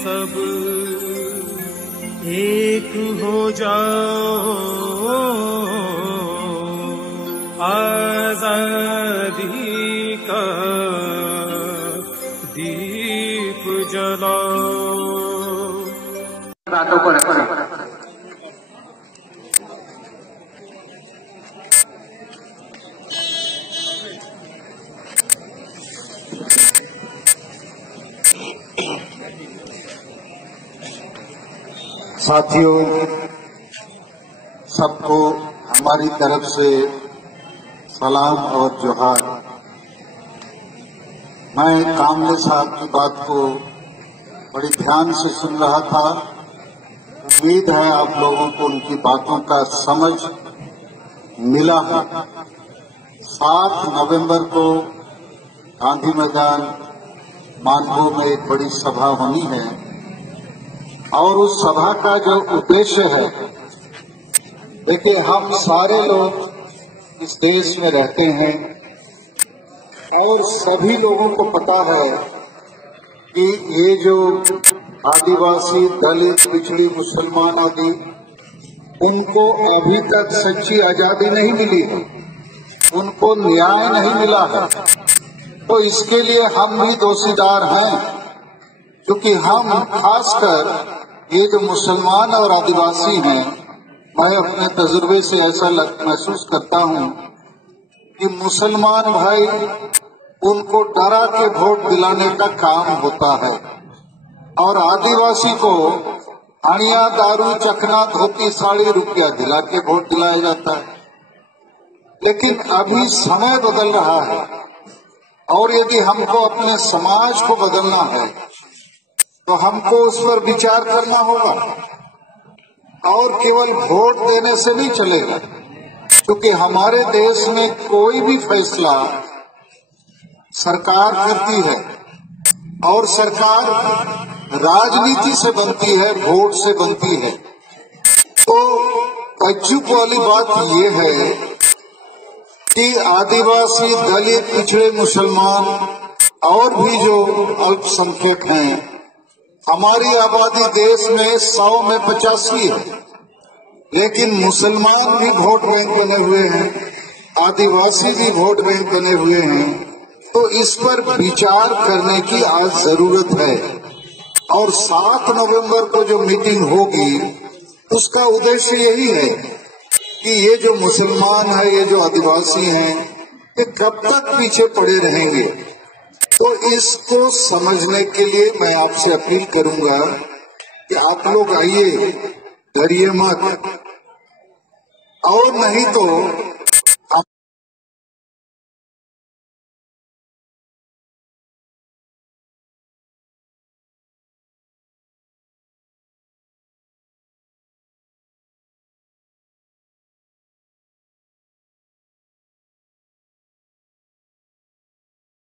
सब एक हो जाओ, आजादी का दीप जलाओ। बातों को रखो। साथियों, सबको हमारी तरफ से सलाम और जोहार। मैं कामले साहब की बात को बड़ी ध्यान से सुन रहा था। उम्मीद है आप लोगों को उनकी बातों का समझ मिला है। 7 नवंबर को गांधी मैदान मानगो में एक बड़ी सभा होनी है और उस सभा का जो उद्देश्य है, देखिए हम सारे लोग इस देश में रहते हैं और सभी लोगों को पता है कि ये जो आदिवासी, दलित, पिछड़ी, मुसलमान आदि, उनको अभी तक सच्ची आजादी नहीं मिली है, उनको न्याय नहीं मिला है। तो इसके लिए हम भी दोषीदार हैं, क्योंकि हम खासकर ये जो मुसलमान और आदिवासी हैं, मैं अपने तजुर्बे से ऐसा महसूस करता हूँ कि मुसलमान भाई उनको डरा के वोट दिलाने का काम होता है और आदिवासी को अणिया, दारू, चखना, धोती, साड़ी, रुपया दिला के वोट दिलाया जाता है। लेकिन अभी समय बदल रहा है और यदि हमको अपने समाज को बदलना है तो हमको उस पर विचार करना होगा और केवल वोट देने से नहीं चलेगा, क्योंकि हमारे देश में कोई भी फैसला सरकार करती है और सरकार राजनीति से बनती है, वोट से बनती है। तो अचूक वाली बात ये है कि आदिवासी, दलित, पिछड़े, मुसलमान और भी जो अल्पसंख्यक हैं, हमारी आबादी देश में 100 में 85 है, लेकिन मुसलमान भी वोट बैंक बने हुए हैं, आदिवासी भी वोट बैंक बने हुए हैं। तो इस पर विचार करने की आज जरूरत है और 7 नवंबर को जो मीटिंग होगी उसका उद्देश्य यही है कि ये जो मुसलमान है, ये जो आदिवासी हैं, ये कब तक पीछे पड़े रहेंगे। तो इसको समझने के लिए मैं आपसे अपील करूंगा कि आप लोग आइए, डरिए मत, और नहीं तो